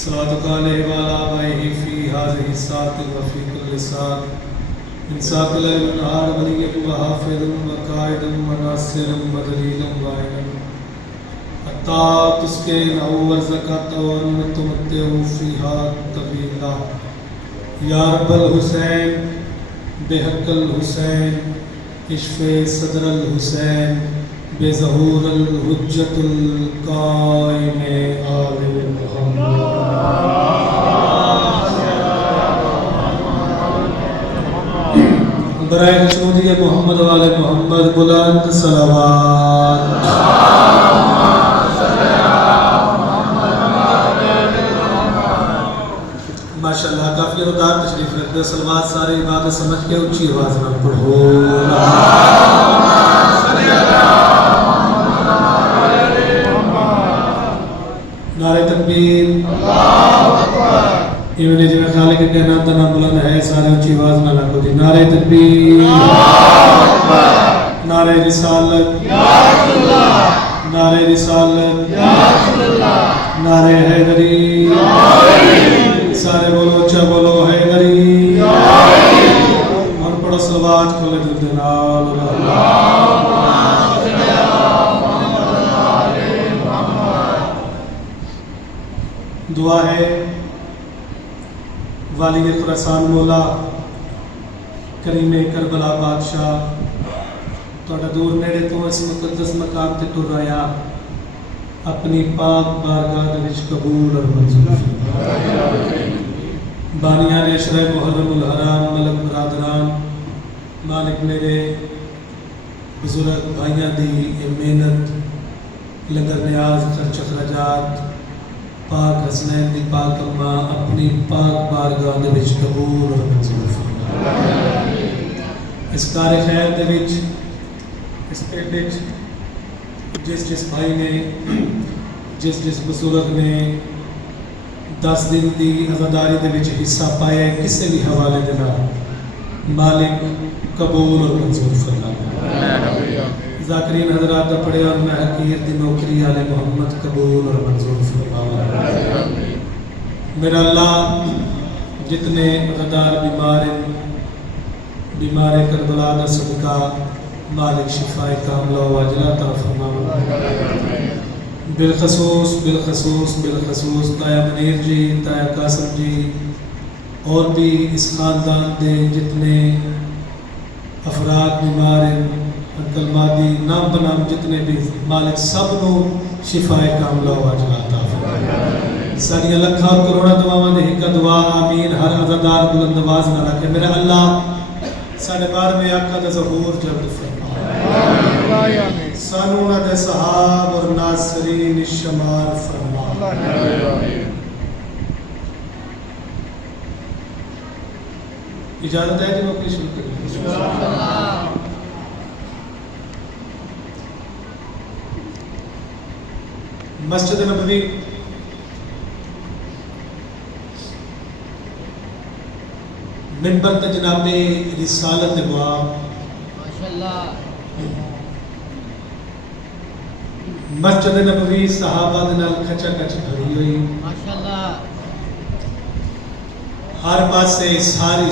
صلواتك عليه وعلى آبائه في هذه الساعة وفي كل ساعة من ساعة الليل والنهار وليا وحافظا وقائدا وناصرا ودليلا وعينا حتى تسكنه وارزقك وتمتعه فيها طويلا یا رب الحسین بحق الحسین اشف صدر الحسین بظہور الحجت القائم آل محمد برائے خشنودی محمد وآل محمد بلند صلوات ماشاءاللہ کافی ادار تشریف رکھتے ہیں صلوات سارے عبادت سمجھ کے اونچی آواز میں پڑھو نعرہ تکبیر ایونے جو خالق کے کائنات کا نام بلند ہے سارے اونچی آواز میں لگو دی نعرہ تکبیر نعرہ رسالت نعرہ رسالت نعرہ حیدری سارے بولو اچھا بولو حیدری اور پڑھو صلوات کھولے دل دنال دعا ہے والی خراسان مولا کریم کربلا بادشاہ توڑا دور نیڑے تو اس مقدس مقام تے ٹر آیا اپنی پاک بارگاہ دے وچ قبول اور منظور بانیان عشرہ محرم الحرام ملک برادران مالک میرے بزرگ بھائیاں دی محنت لنگر نیاز خرچ اخراجات پاک حسنین دی پاک اماں اپنی پاک بارگاہ دے وچ قبول اور منظور اس کار خیر دے وچ اس پینڈ وچ جس بھائی نے جس بزرگ نے 10 دن دی عزاداری دے وچ حصہ پایا کسی بھی حوالے دینا مالک قبول اور منظور فرمائے ذاکرین حضرات دا پڑھے اور میں حقیر دی نوکری آل محمد قبول اور منظور فرمائے میرا اللہ جتنے عزادار بیمار کربلا دا صدقہ مالک شفاء کاملہ و عاجلہ عطا فرمائے بالخصوص تایا منیر جی تایا قاسم جی اور بھی اس خاندان دے جتنے افراد بیمار ہیں انکل مادی نام بنام جتنے بھی مالک سب نو شفاء کاملہ و عاجلہ عطا فرمائے ساری لکھا اور کروڑا دعاواں دے ہکا دعا آمین ہر عزادار بلند آواز نہ رکھے میرا اللہ ساڑھے بار میں آقا دا ظہور جلد فرمائے سانونا دے صحاب اور ناصرین الشمال فرما اجازت ہے جی نوکری شروع کریں مسجد نبوی منبر تے جناب رسالت دعا ماشاءاللہ مسجد نبوی صحابہ دے نال کھچا کچ بھری ہوئی ماشاءاللہ ہر پاسے ساری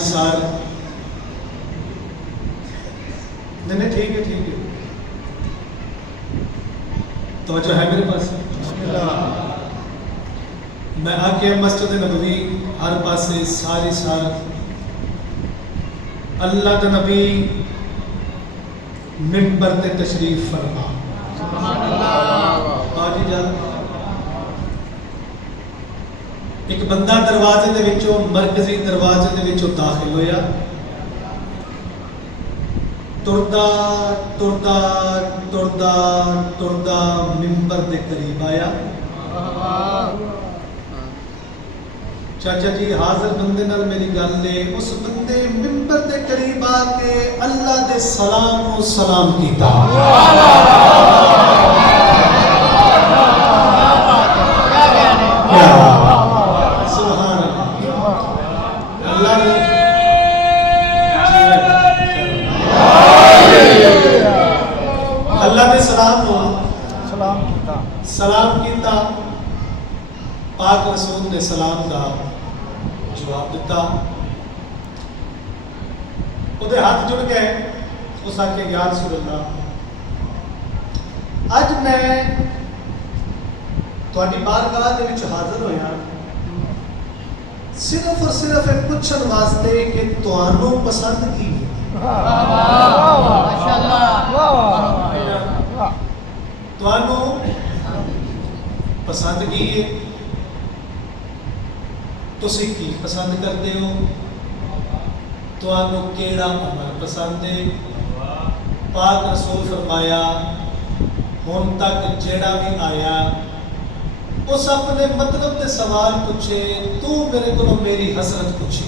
نہیں ٹھیک ہے توجہ ہے میرے پاس میں آکے مسجد نبوی ہر پاسے ساری اللہ دا نبی منبر تے تشریف فرما سبحان اللہ آجی جا ایک بندہ دروازے دے وچوں مرکزی دروازے دے وچوں داخل ہویا ٹردا منبر دے قریب آیا چاچا جی حاضر بندے نال میری گل لے اس بندے منبر دے قریب آ کے اللہ دے سلام و سلام کیتا سبحان اللہ اللہ دے سلام کیتا پاک رسول نے سلام کا جواب دیتا. وہ ہاتھ جڑ گئے. اس آخیا یا رسول اللہ اج میں تہاڈی بارگاہ دے وچ حاضر ہویا صرف اور صرف ایک پوچھن واسطے کہ تہانوں پسند کی ہے. تہانوں پسند کی ہے. تسی کی پسند کرتے ہو؟ تہانوں کیڑا عمل پسند ہے؟ پاک رسول فرمایا ہن تک جیڑا بھی آیا اس اپنے مطلب دے سوال پوچھے تو میرے کو میری حسرت پوچھی.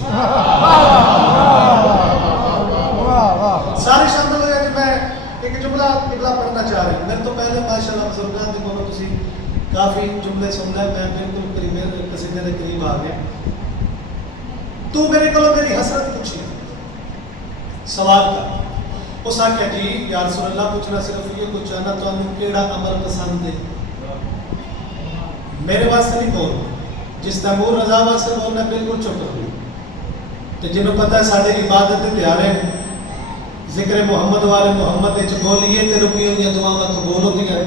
سارے شامل ہوئے کہ میں ایک جملہ پڑھنا چاہ رہا ہوں. میرے تو پہلے ماشاءاللہ بزرگان دے کولوں تسی کافی جملے سن لے. میں بالکل قریب قصیدے دے قریب آ گیا. تو میرے کو میری حسرت پوچھی سوال کا. اس آخیا جی یا رسول اللہ پوچھنا صرف یہ پوچھانا تمہیں کیڑا عمل پسند ہے. میرے واسطے نہیں بول جس تیمور رضا واسطے بولنا بالکل چپ رہو. تو جنہوں پتہ ہے سارے عبادت پیارے ذکر محمد والے محمد وچ بولیے تے رکی ہوئی دعاواں قبول ہوندی ہیں.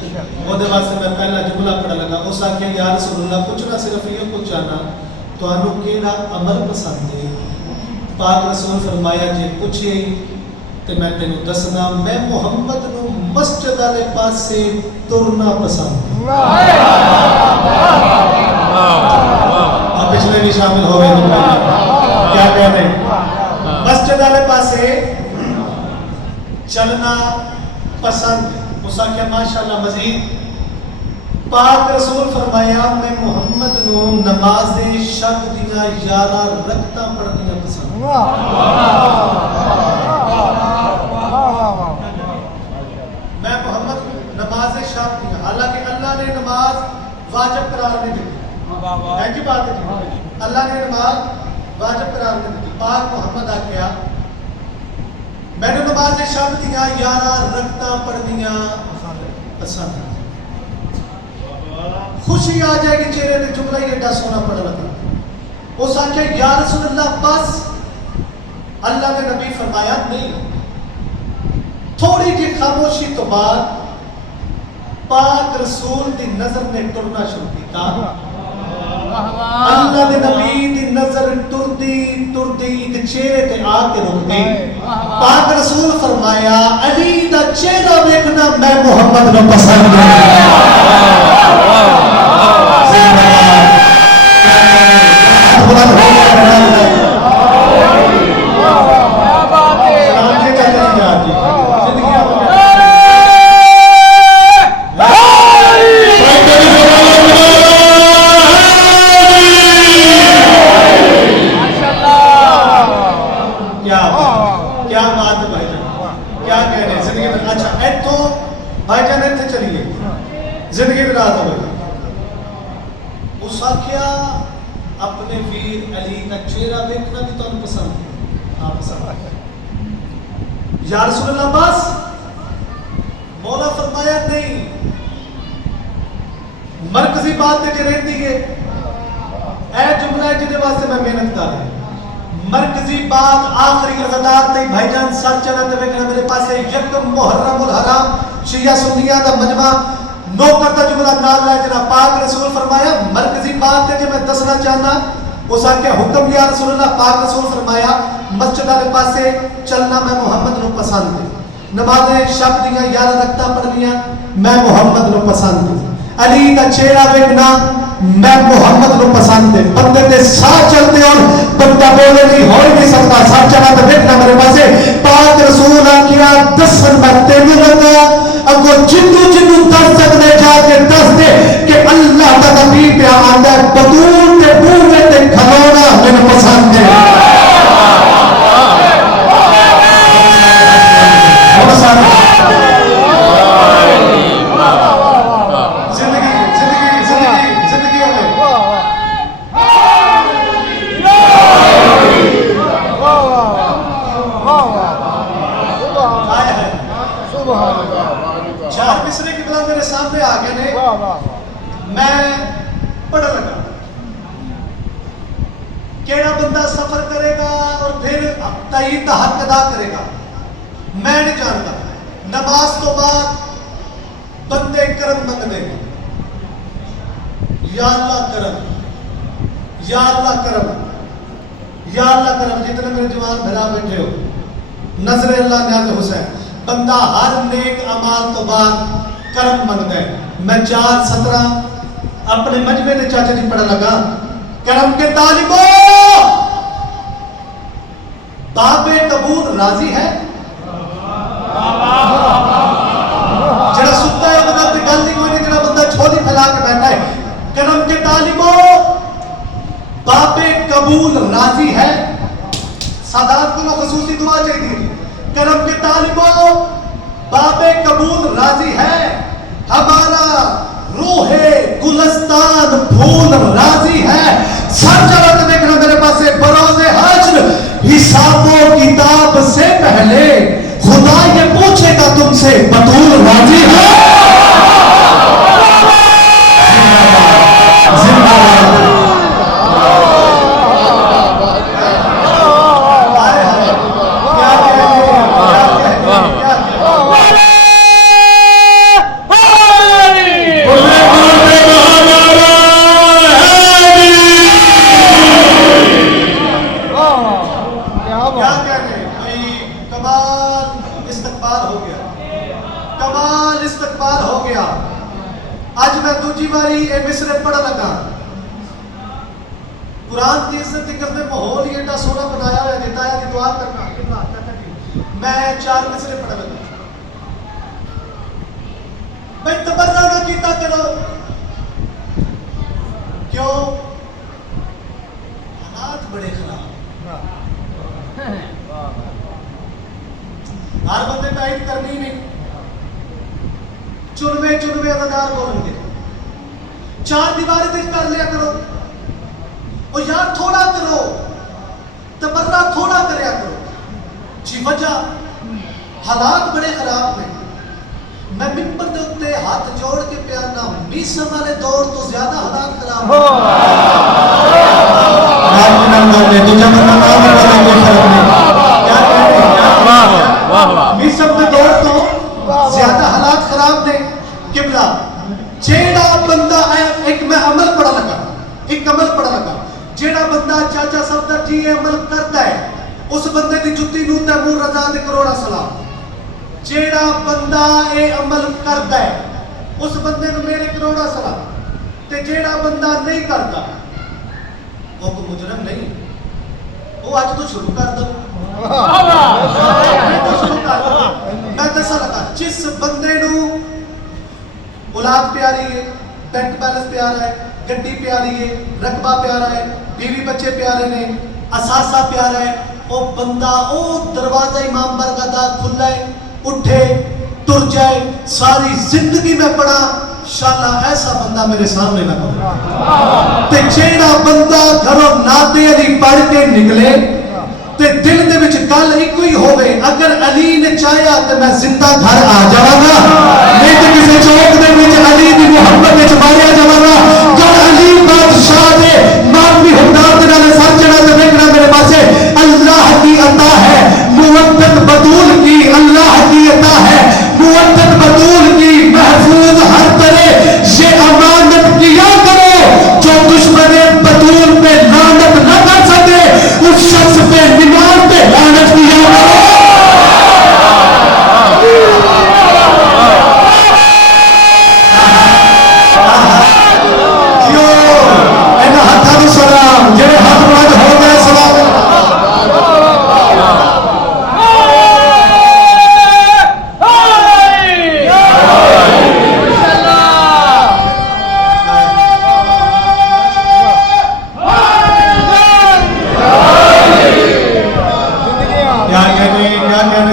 وہ دے واسطے میں پہلا جملہ پڑھا لگا. اس آخیا یا رسول اللہ پوچھنا صرف یہ پوچھانا تمہیں کیڑا عمل پسند ہے. پاک رسول فرمایا جی پوچھے تے میں تینوں دسنا میں محمد نو مسجد والے پاسے ترنا پسند. اب پچھلے بھی شامل ہوئے کیا کہہ رہے ہیں؟ مسجد والے پاسے چلنا پسند. اس آخیا ماشاءاللہ مزید پاک رسول فرمایا میں محمد نو نماز شب دیا 11 رکعتاں پڑھنیاں پسند. میں محمد نماز شب دیا حالانکہ اللہ نے نماز واجب قرار نہیں دی. ایسی بات ہے اللہ نے نماز واجب قرار نہیں دی. پاک محمد آخیا میں نے نماز شب دیا 11 رکعتاں پڑھنیاں پسند. خوشی آ جائے گی چہرے پہ جملہ ہی ایڈا سونا پڑھ لگا. اس آخیا یا رسول اللہ بس. اللہ نے نبی فرمایا نہیں. تھوڑی جی خاموشی تو بعد پاک رسول دی نظر نے ٹرنا شروع کیتا. اللہ دے نبی دی نظر ٹردی ایک چہرے تے آ کے رک گئی. پاک رسول فرمایا علی دا چہرہ دیکھنا میں محمد نو پسند ہے. اپنے ویر علی کا چہرہ دیکھنا بھی تو پسند ہے. یا رسول اللہ بس. مولا فرمایا نہیں. مرکزی بات تے رہتی ہے اے جملہ ہے جدے واسطے میں محنت کر رہا. مرکزی بات آخری غزادار تے بھائی جان سچ چلا تے ویکھنا میرے پاس یکم محرم الحرام شیعہ سنیہ دا مجمع نوکر دا جملہ نال لے جناب. پاک رسول فرمایا مرکزی بات تے جو میں دسنا چاہنا اس آکے حکم یا رسول اللہ. پاک رسول فرمایا مسجد والے پاسے چلنا میں محمد نو پسند ہے. نماز شب دیاں 11 رکعتاں پڑھنیاں میں محمد نو پسند ہے. علی دا چہرہ ویکھنا میں محمد نو پسند ہے. بندے دے ساتھ چلتے اور بندہ بولے نہیں ہو نہیں سکتا. ساتھ چلا تو ویکھنا میرے پاسے. پاک رسول آکھیا دسن میں تینوں لگا اگو جنو دس سکتے جا کے دس دے کہ اللہ کا نبی پہ آتا ہے بدون تے بوے تے کھلونا میرے پسند ہے. چار مصرے کی بلا کیڑا بندہ سفر کرے گا اور پھر تعین دا حق ادا کرے گا میں نہیں جانتا. نماز تو بعد بندے کرم منگتے ہیں, یا اللہ کرم, یا اللہ کرم, یا اللہ کرم. جتنے میرے جوان بھرا بیٹھے ہو, نظر اللہ نیاز حسین, بندہ ہر نیک اعمال تو بعد کرم منگتا ہے. میں 4:17 اپنے مجمع نے چاچا جی پڑھا لگا, کرم کے طالبوں باب قبول راضی ہے. جڑا ستا ہے بندہ تے گل نہیں کوئی نہیں, جڑا بندہ چھولی پھیلا کے بیٹھا ہے. کرم کے طالبوں باب قبول راضی ہے. سادات کو خصوصی دعا چاہیے. کرم کے طالبوں باب قبول راضی ہے. ہمارا روح گلستان پھول راضی ہے. سر چلا کے دیکھنا میرے پاس بروز حشر حساب و کتاب سے پہلے خدا یہ پوچھے گا تم سے بطول راضی ہے. آج میں دوجی باری اے مصرے پڑھ لگا. قرآن کی عزت کی قسم ماحول یہ ایڈا سونا بنایا ہوا ہے, دیتا ہے کہ دعا کرنا. میں 4 مصرے پڑھ لگا. میں تبرہ نہ کیتا کرو. کیوں؟ حالات بڑے خراب. ہر بندے تائید کرنی نہیں. چنوے ادادار بولیں گے. 4 دیواریں دیکھ کر لیا کرو. اور یار تھوڑا کرو, تبرہ تھوڑا کریا کرو. جی وجہ حالات بڑے خراب ہیں. میں ممبر دے اتے ہاتھ جوڑ کے پیارنا, میسم والے دور تو زیادہ حالات خراب ہیں. میسم دے دور تو زیادہ حالات خراب نے. قبلہ جیڑا بندہ ایک میں عمل پڑھا لگا, جیڑا بندہ چاچا صفدر جی عمل کرتا ہے اس بندے دی جتی نو تیمور رضا دے کروڑا سلام. جیڑا بندہ اے عمل کرتا ہے اس بندے نو میرے کروڑا سلام. تے جیڑا بندہ نہیں کرتا وہ کوئی مجرم نہیں, وہ آج تو شروع کر دو. میں دسا لگا جس بندے نو اولاد پیاری ہے, بینک بیلنس پیارا ہے, گڈی پیاری ہے, رقبہ پیارا ہے, بیوی بچے پیارے نے, اثاثہ پیارا ہے, وہ بندہ او دروازہ امام برگا دا کھلا ہے, اٹھے ٹر جائے, ساری زندگی میں پڑھا انشاءاللہ ایسا بندہ میرے سامنے نہ کرو. تے جیڑا بندہ گھروں ناتے علی پڑھ کے نکلے تے دل دے وچ گل ایک ہی ہوے, اگر علی نے چاہیا تے میں زندہ گھر آ جاواں گا, نہیں تے کسے چوک دے وچ علی دی محبت وچ ماریا جاواں گا. گر علی بادشاہ دے مانوی حکمران دے نال سر چڑھا تے دیکھنا میرے پاسے اللہ کی عطا ہے, مودت بطول کی اللہ کی عطا ہے, مودت بطول کی محفوظ ہر طرح. یہ امانت کیا کرو جو دشمن بطول پہ لعنت نہ کر سکے, اس شخص پہ نماز پہ لعنت کیا کرو. کیوں اینا ہاتھا دو سلام جنہیں ہاتھ مند ہو گئے سلام.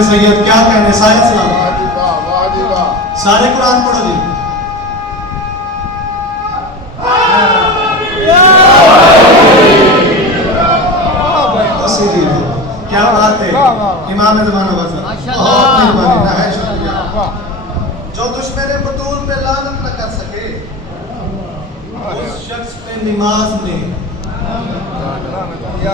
سید کیا کہنے سایہ سلام سارے قرآن پڑھو جی. کیا بات ہے امام زمانہ وزن, بہت مہربانی نہ ہے, شکریہ. جو دشمن بطول پہ لعنت نہ کر سکے اس شخص پہ نماز نے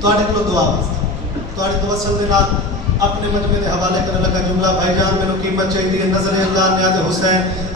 ਤੁਹਾਡੇ ਕੋਲ ਦੁਆ ਵਾਸਤੇ ਤੁਹਾਡੇ ਤਵਸਲ ਦੇ ਨਾਲ ਆਪਣੇ ਮਜਮੇ ਦੇ ਹਵਾਲੇ ਕਰਨ ਲੱਗਾ ਜੁਮਲਾ ਭਾਈਜਾਨ ਮੈਨੂੰ ਕੀਮਤ ਚਾਹੀਦੀ ਹੈ ਨਜ਼ਰ ਅੱਲਾਹ ਨਿਆਜ਼ ਹੁਸੈਨ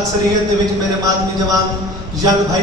ਅਕਸਰੀਅਤ ਦੇ ਵਿੱਚ ਮੇਰੇ ਮਾਤਮੀ ਜਵਾਨ ਯੰਗ ਭਾਈ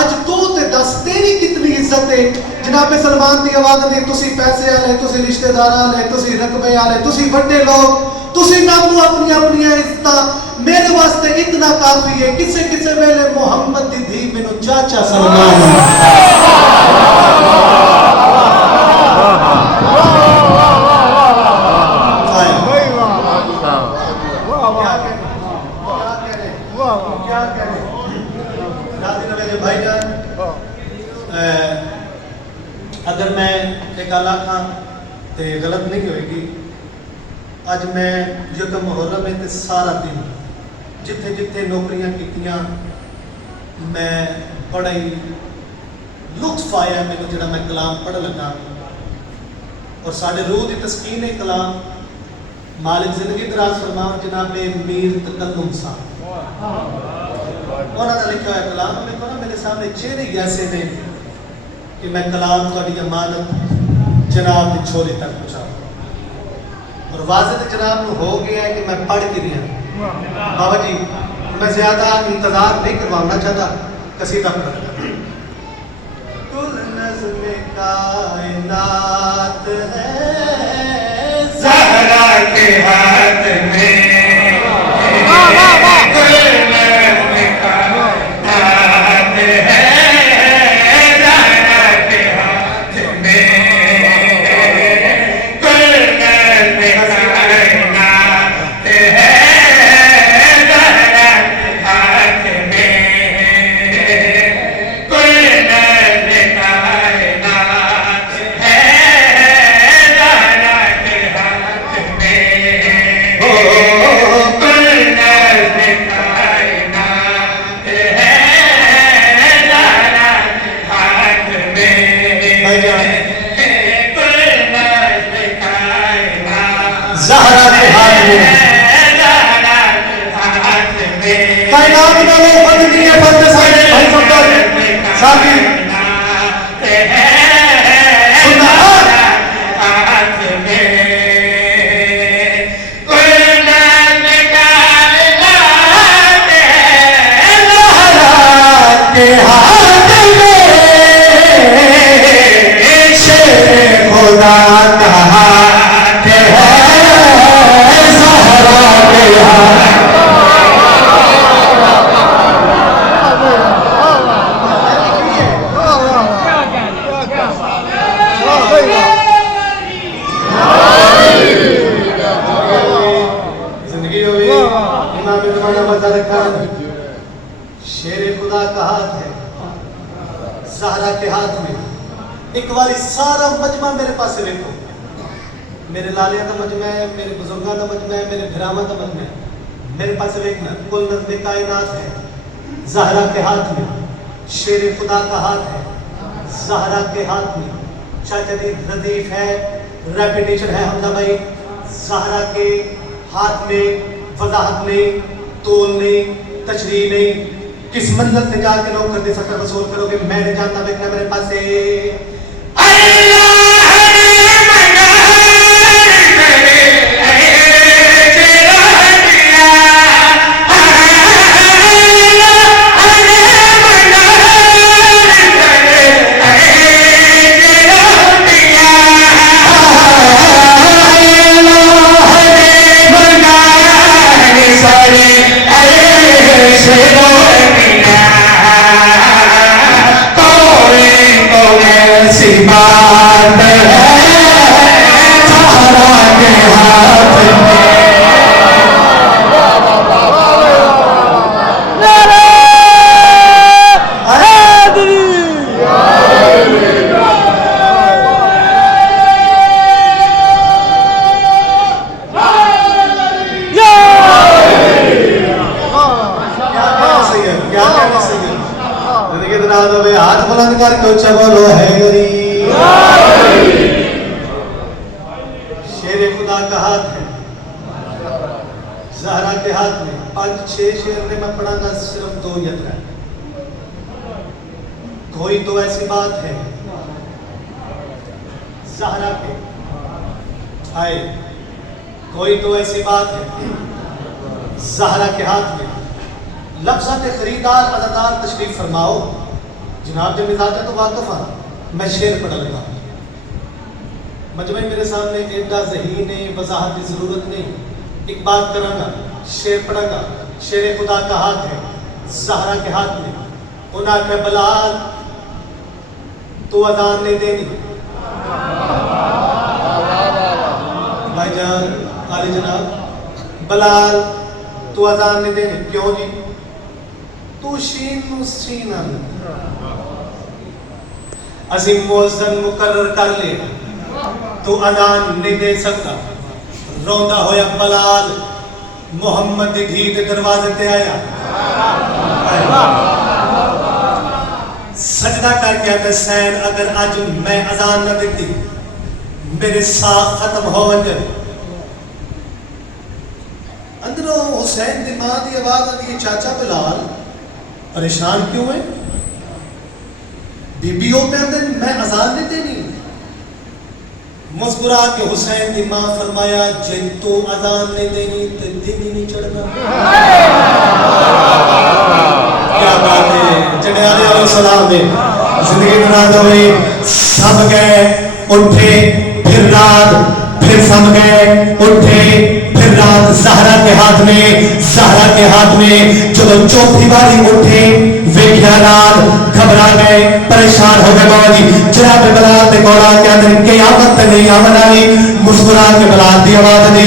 ਅੱਜ ਤੂੰ ਤੇ ਦੱਸ ਤੇਰੀ ਕਿਤਨੀ ਇੱਜ਼ਤ ਹੈ। ਜਨਾਬ ਸਲਮਾਨ ਦੀ ਆਵਾਜ਼ ਦੀ ਤੁਸੀਂ ਪੈਸੇ ਵਾਲੇ, ਤੁਸੀਂ ਰਿਸ਼ਤੇਦਾਰਾਂ ਵਾਲੇ, ਤੁਸੀਂ ਰਕਬੇ ਵਾਲੇ, ਤੁਸੀਂ ਵੱਡੇ ਲੋਕ, ਤੁਸੀਂ ਨਾਮੂ ਆਪਣੀਆਂ ਆਪਣੀਆਂ ਇੱਜ਼ਤਾਂ। ਮੇਰੇ ਵਾਸਤੇ ਇਤਨਾ ਕਾਫੀ ਹੈ। ਕਿਸੇ ਕਿਸੇ ਵੇਲੇ ਮੁਹੰਮਦ ਦੀ ਧੀ ਮੈਨੂੰ ਚਾਚਾ ਸਲਮਾਨ کیا کہنے ناظرین میرے بھائی جان، اگر میں ایک آخا تو غلط نہیں ہوئے گی۔ اج میں یکم محرم ہے تے سارا دن جتھے جتھے نوکریاں کیتیاں میں بڑا ہی لطف آیا میرے جڑا میں کلام پڑھ لگا، اور سارے روح کی تسکین ہے کلام۔ مالک زندگی دراز فرماؤ جناب میر تکلم صاحب، انہوں نے لکھا ہے کلام میں نا میرے سامنے چہرے ایسے نے کہ میں کلام تھوڑی امانت جناب کی چھولی تک پہنچاؤں، اور واضح جناب کو ہو گیا ہے کہ میں پڑھ کے دیا۔ بابا جی میں زیادہ انتظار نہیں کروانا چاہتا، قصیدہ پڑھ لگا۔ کل نظم کائنات ہے زہرا کے ہاتھ میں، شیر خدا کا ہاتھ ہے زہرا کے ہاتھ میں۔ ایک باری سارا مجمع میرے پاس سے دیکھو، میرے لالیاں کا مجمع ہے، میرے بزرگاں کا مجمع ہے، میرے بھراواں کا مجمع ہے، میرے پاس سے دیکھنا۔ کل نظم کائنات ہے زہرا کے ہاتھ میں، شیر خدا کا ہاتھ ہے زہرا کے ہاتھ میں۔ چاچا جی ردیف ہے، ریپیٹیشن ہے حمزہ بھائی، زہرا کے ہاتھ میں وضاحت نہیں، طول نہیں، تشریح نہیں۔ کس منزل پہ جا کے لوگ کرتے سفر وصول کرو گے میں نہیں جانتا، دیکھنا میرے پاس ہے شیر خدا کا ہاتھ ہے زہرا کے ہاتھ میں۔ 5-6 شعر نے میں پڑھانا صرف 2 یا 3۔ کوئی تو ایسی بات ہے زہرا کے آئے، کوئی تو ایسی بات ہے زہرا کے ہاتھ میں۔ لفظات خریدار عزادار تشریف فرماؤ، جناب جب مزاج ہے تو واقف آنا. میں شعر پڑھا لگا. مجمع میرے سامنے ایڈا ذہین ہے, وضاحت کی ضرورت نہیں. ایک بات کروں گا, شعر پڑھا گا. شعر خدا کا ہاتھ ہے زہرا کے ہاتھ میں. انہاں کہ بلال تو اذان نہیں دینی. بھائی جان عالی جناب, بلال تو اذان نہیں دینی. کیوں جی؟ تو شین نو سین آن اسی موزن مقرر کر لے, تو اذان نہیں دے سکتا. روندا ہویا بلال محمد دی دھی دے دروازے تے آیا. سجدہ کر کے آتا حسین اگر آج میں اذان نہ دیتی میرے ساتھ ختم ہو ونجے. اندروں حسین دی ماں دی آواز آتی ہے, چاچا بلال پریشان کیوں ہے؟ بی بی او پہ اندر میں اذان نہیں دینی. مسکرا کے حسین دی ماں فرمایا جن تو اذان نہیں دینی تو دن ہی نہیں چڑھنا. کیا بات ہے, جنیالے علیہ السلام نے زندگی مراد ہوئی. سب گئے اٹھے پھر رات, پھر سب گئے اٹھے پھر رات. زہرا کے ہاتھ میں, زہرا کے ہاتھ میں. جب چوتھی باری اٹھے ویکھیا رات, گھبرا گئے, پریشان ہو گئے. بابا جی جناب بلال دے کولا کے اندر قیامت تے نہیں آمن والی. مسکرا کے بلال دی آواز دی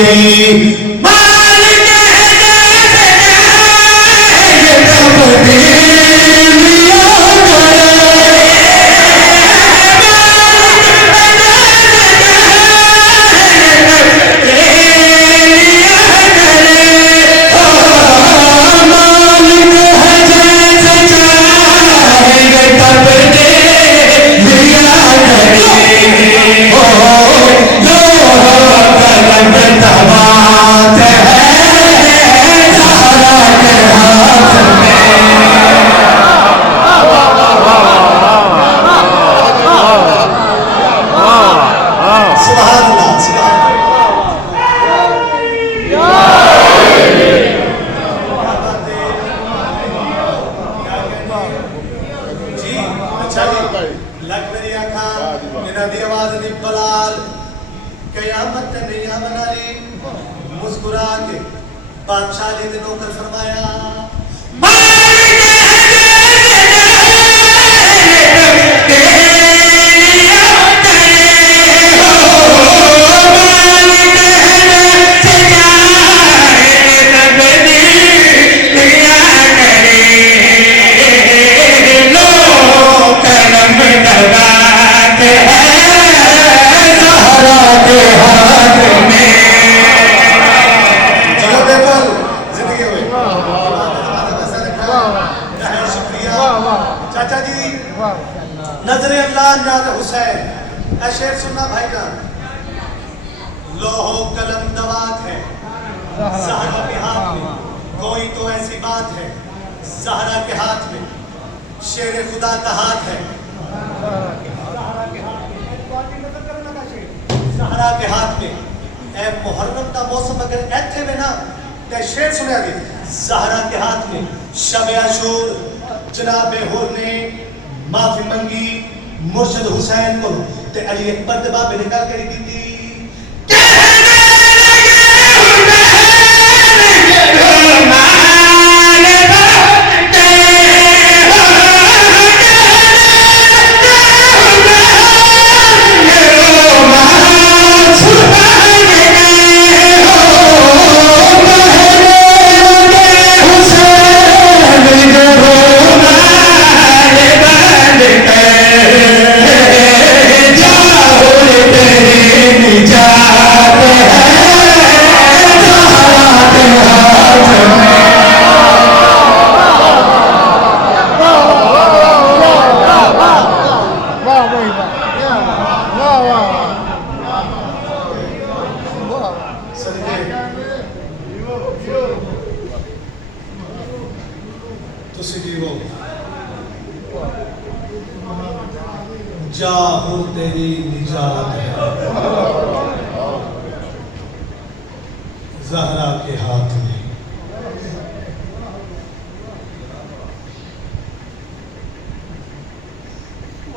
مرشد حسین کو تے علی اکبر دے بابے نے کر کے دی زہرا کے ہاتھ میں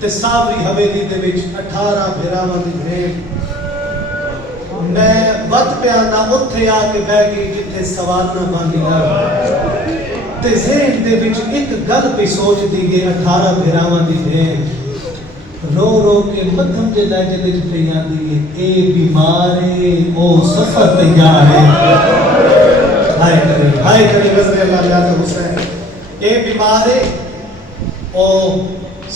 ਤੇ ਸਾਵਰੀ ਹਵੇਲੀ ਦੇ ਵਿੱਚ 18 ਭਰਾਵਾਂ ਦੀ ਭੇਡ। ਮੈਂ ਵੱਧ ਪਿਆਂਦਾ ਉੱਥੇ ਆ ਕੇ ਬਹਿ ਗਈ ਜਿੱਥੇ ਸਵਾਲਾਂ ਬਾਂਦੀਆਂ ਤੇ ਜ਼ਿਹਨ ਦੇ ਵਿੱਚ ਇੱਕ ਗੱਲ ਵੀ ਸੋਚਦੀ ਗਈ 18 ਭਰਾਵਾਂ ਦੀ ਭੇਡ ਰੋ ਰੋ ਕੇ ਮੱਧਮ ਦੇ ਲਹਿਜੇ ਵਿੱਚ ਪਈ ਆਂਦੀ ਹੈ ਇਹ ਬਿਮਾਰ ਹੈ ਉਹ ਸਫਰ ਤਿਆਰ ਹੈ। ਹਾਏ ਕਰੇ ਗਜ਼ਰੇ ਅੱਲਾਹ ਯਾਦ ਹੁਸੈਨ ਇਹ ਬਿਮਾਰ ਹੈ ਉਹ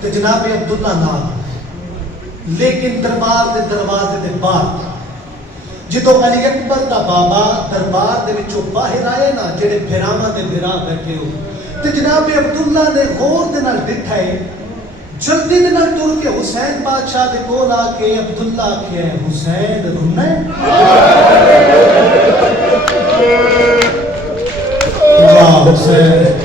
ਤੇ ਜਨਾਬ ਅਬਦੁੱਲਾ ਨਾਲ ਲੇਕਿਨ ਦਰਬਾਰ ਦੇ ਦਰਵਾਜ਼ੇ ਦੇ ਬਾਹਰ ਜਦੋਂ ਅਲੀ ਅਕਬਰ ਦਾ ਬਾਬਾ ਦਰਬਾਰ ਦੇ ਵਿੱਚੋਂ ਬਾਹਰ ਆਏ ਨਾ ਜਿਹੜੇ ਫਿਰਾਵਾਂ ਦੇ ਫਿਰਾ ਬੈਠੇ ਹੋ ਤੇ ਜਨਾਬ ਅਬਦੁੱਲਾ ਨੇ ਗੌਰ ਦੇ ਨਾਲ ਦੇਖਿਆ ਹੈ ਜਲਦੀ ਦੇ ਨਾਲ ਤੁਰ ਕੇ ਹੁਸੈਨ ਬਾਦਸ਼ਾਹ ਦੇ ਕੋਲ ਆ ਕੇ ਅਬਦੁੱਲਾ ਆਖਿਆ ਹੁਸੈਨ ਰੁਨਾ ਵਾਹ ਹੁਸੈਨ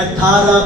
18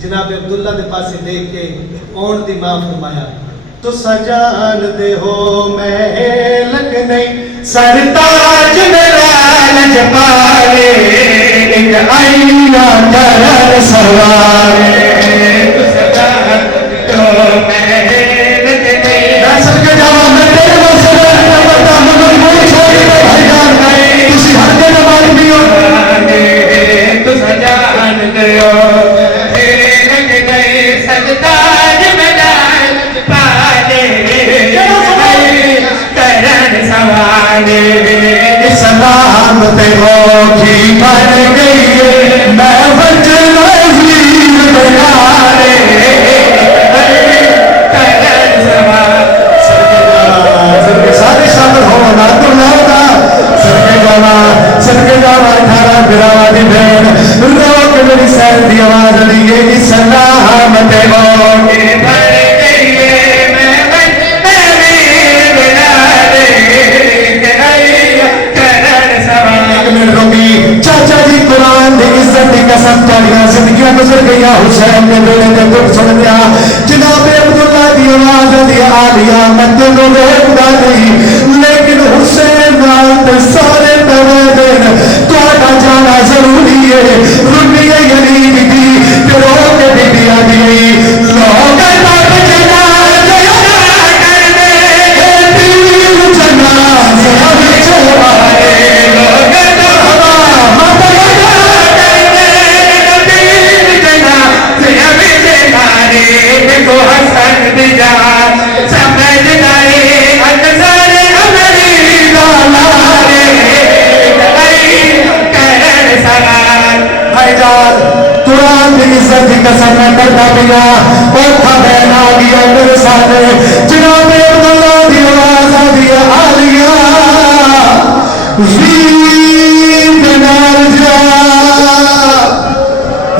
جناب عبداللہ دے پاسے دیکھ کے اون دی ماں فرمایا تو سجان دے ہو محلک نہیں سرتاج میرا لجپالے ایک آئینہ کرر سوارے تو سجان دے ہو محلک نہیں ایسا کے جاؤں میں تیرے مسئلہ بتا مگر موڑ چھوڑی میں بھائی جان گئے کسی ہر کے نمال بھی ہو تو سجان دے ہو محلک نہیں سرتاج میرا سلام تے ہو کی مر گئی میں وجہ عزیز بنارے سر کے سارے شامل ہو نات اللہ دا سر کے جانا کھارا گراوا دی بین روک میری سیر دی آواز لیے سلام تے ہو کی مر گئی میں وجہ چاچا جی قرآن دی عزت دی قسم چاڑیاں زندگیاں گزر گیا حسین نے بیڑے تے دکھ سن دیا جناب عبداللہ دی آواز دی آلیا میں تینوں روکدا نہیں لیکن حسین نال تے سارے پہلے دن تہاڈا جانا ضروری ہے رنی یزید دی تے رو کے بی بی آدی لوگ تک جنا جنا کر دے تیر جنا وچ آئے لوگ کو حسن دیا سمجھ گئے اکثر امری لالارے کرن سوار بھائی جان قرآن کی عزت کی قسم میں کرتا پیا اور تھا بہن آ گیا میرے ساتھ جناب عبداللہ دی آواز آ دیا آلیا زین نار جا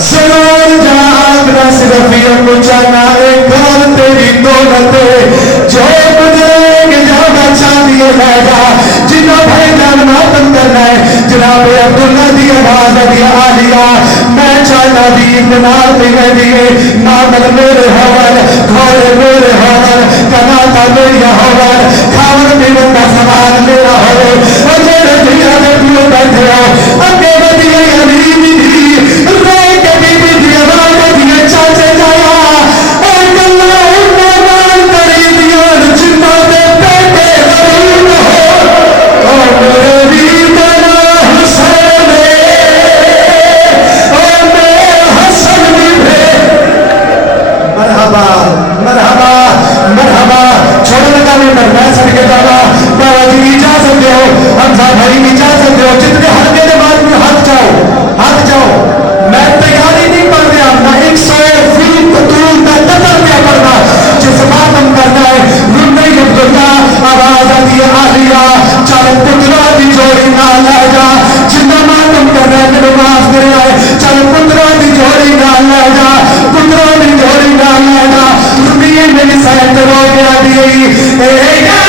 ضرور جا آگرہ صرف یہ مجھانا ایک گھر تیری دولت جو گزرے کہ جانا چاہتی ہے لے جا جنہ بھائی جان ماتم کرنا ہے جناب عبداللہ دی آواز دی آلیا میں چاہنا دی اتنار دیئے دیئے نامل میرے حوال گھوڑے میرے حوال کناتا میری حوال کھاور دیون کا سوال میرا ہوئے اور میرے دیا میں پیو بیٹھے ہو اپنے بدیے علیمی دی روئے کے بی بی دی آواز دیئے چاچے جایا اور اللہ انہوں مان کری دیان جنہ دے پیٹے غریب ہو اور میرے ریدنا حسین اور میرے حسن بھی بھے مرحبا مرحبا مرحبا چھوڑا لگا میں میں سڑ کے جانا بابا جی کی اجازت دے ہو حمزہ بھائی کی اجازت دے ہو جتنے ہلکے دے بعد میں ہاتھ جاؤ میں تیاری نہیں پڑھ دیا نہ 100 قتول کا قتل کیا کرنا جس ماتم کرنا ہے رنی عبداللہ آواز آتی ہے آلیا چل پترا دی جوڑی نہ لے جا جنہ ماتم کرنا ہے میرے معاف کرنا ہے چل پترا دی جوڑی نہ لے جا پترا دی جوڑی نہ لے جا رنی میری سائٹ رو گیا دی اے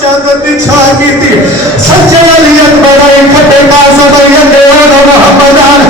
یاد رکھے سچے علی اکبر کٹے کا سبھی محمدان